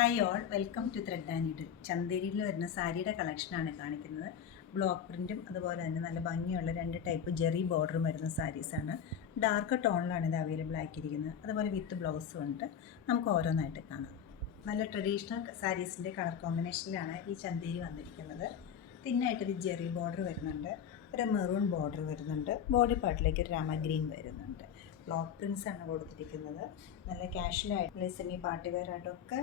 Hi all, welcome to thread and needle. ചന്തേരിയിൽ വരുന്ന സാരിയുടെ കളക്ഷനാണ് കാണിക്കുന്നത്. ബ്ലോക്ക് പ്രിൻറ്റും അതുപോലെ തന്നെ നല്ല ഭംഗിയുള്ള 2 ടൈപ്പ് ജെറി ബോർഡറും വരുന്ന സാരീസാണ്. ഡാർക്ക് ടോണിലാണ് ഇത് അവൈലബിൾ ആക്കിയിരിക്കുന്നത്. അതുപോലെ വിത്ത് ബ്ലൗസും ഉണ്ട്. നമുക്ക് ഓരോന്നായിട്ട് കാണാം. നല്ല ട്രഡീഷണൽ സാരീസിൻ്റെ കളർ കോമ്പിനേഷനിലാണ് ഈ ചന്തേരി വന്നിരിക്കുന്നത്. തിന്നായിട്ടൊരു ജെറി ബോർഡർ വരുന്നുണ്ട്, ഒരു മെറൂൺ ബോർഡർ വരുന്നുണ്ട്, ബോഡി പാർട്ടിലേക്ക് ഒരു രാമ ഗ്രീൻ വരുന്നുണ്ട്. ബ്ലോക്ക് പ്രിൻസ് ആണ് കൊടുത്തിരിക്കുന്നത്. നല്ല കാഷ്വലായിട്ടുള്ള സെമി പാർട്ടി വെയർ ആയിട്ടൊക്കെ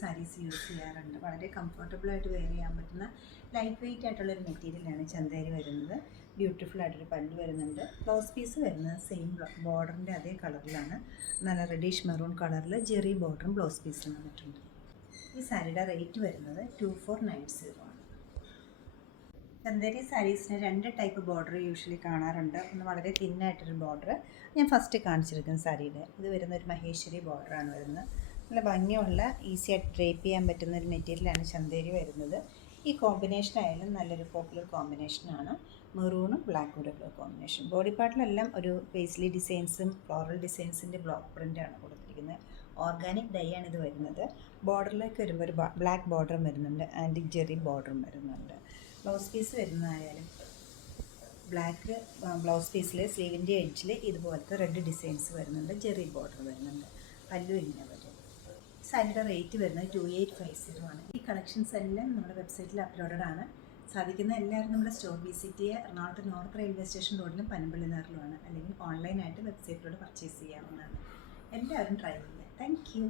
സാരീസ് യൂസ് ചെയ്യാറുണ്ട്. വളരെ കംഫർട്ടബിളായിട്ട് വെയർ ചെയ്യാൻ പറ്റുന്ന ലൈറ്റ് വെയിറ്റ് ആയിട്ടുള്ളൊരു മെറ്റീരിയലാണ് ചന്തേരി വരുന്നത്. ബ്യൂട്ടിഫുൾ ആയിട്ടൊരു പല്ല് വരുന്നുണ്ട്. ബ്ലൗസ് പീസ് വരുന്നത് സെയിം ബോർഡറിൻ്റെ അതേ കളറിലാണ്. നല്ല റെഡിഷ് മെറൂൺ കളറിൽ ജെറി ബോർഡറും ബ്ലൗസ് പീസും വന്നിട്ടുണ്ട്. ഈ സാരിയുടെ റേറ്റ് വരുന്നത് 2490 ആണ്. ചന്തേരി സാരീസിന് 2 ടൈപ്പ് ബോർഡർ യൂഷ്വലി കാണാറുണ്ട്. ഒന്ന് വളരെ തിന്നായിട്ടൊരു ബോർഡർ, ഞാൻ ഫസ്റ്റ് കാണിച്ചിരിക്കുന്ന സാരിയുടെ ഇത് വരുന്ന ഒരു മഹേശ്വരി ബോർഡറാണ് വരുന്നത്. നല്ല ഭംഗിയുള്ള ഈസി ആയിട്ട് ഡ്രേപ്പ് ചെയ്യാൻ പറ്റുന്ന ഒരു മെറ്റീരിയലാണ് ചന്തേരി വരുന്നത്. ഈ കോമ്പിനേഷൻ ആയാലും നല്ലൊരു പോപ്പുലർ കോമ്പിനേഷനാണ്. മെറൂണും ബ്ലാക്കും കൂടെ ഉള്ള കോമ്പിനേഷൻ. ബോഡി പാർട്ടിലെല്ലാം ഒരു പേസ്ലി ഡിസൈൻസും ഫ്ലോറൽ ഡിസൈൻസിൻ്റെ ബ്ലോക്ക് പ്രിൻ്റാണ് കൊടുത്തിരിക്കുന്നത്. ഓർഗാനിക് ഡൈ ആണ് ഇത് വരുന്നത്. ബോർഡറിലേക്ക് വരുമ്പോൾ ഒരു ബ്ലാക്ക് ബോർഡറും വരുന്നുണ്ട്, ആൻറ്റിക് ജെറി ബോർഡറും വരുന്നുണ്ട്. ബ്ലൗസ് പീസ് വരുന്നതായാലും ബ്ലാക്ക് ബ്ലൗസ് പീസിൽ സ്ലീവിൻ്റെ എഡ്ജിൽ ഇതുപോലത്തെ റെഡ് ഡിസൈൻസ് വരുന്നുണ്ട്, ജെറി ബോർഡർ വരുന്നുണ്ട്. പല്ലു ഇങ്ങനെ വരും. സാരിയുടെ റേറ്റ് വരുന്നത് 2850 ആണ്. ഈ കളക്ഷൻസ് എല്ലാം നമ്മുടെ വെബ്സൈറ്റിൽ അപ്ലോഡഡ് ആണ്. സാധിക്കുന്ന എല്ലാവരും നമ്മുടെ സ്റ്റോർ വിസിറ്റ് ചെയ്യുക. എറണാകുളത്ത് നോർത്ത് റെയിൽവേ സ്റ്റേഷൻ റോഡിലും പനമ്പള്ളിനാറിലുമാണ്. അല്ലെങ്കിൽ ഓൺലൈനായിട്ട് വെബ്സൈറ്റിലൂടെ പർച്ചേസ് ചെയ്യാവുന്നതാണ്. എല്ലാവരും ട്രൈ ചെയ്യുക. Thank you.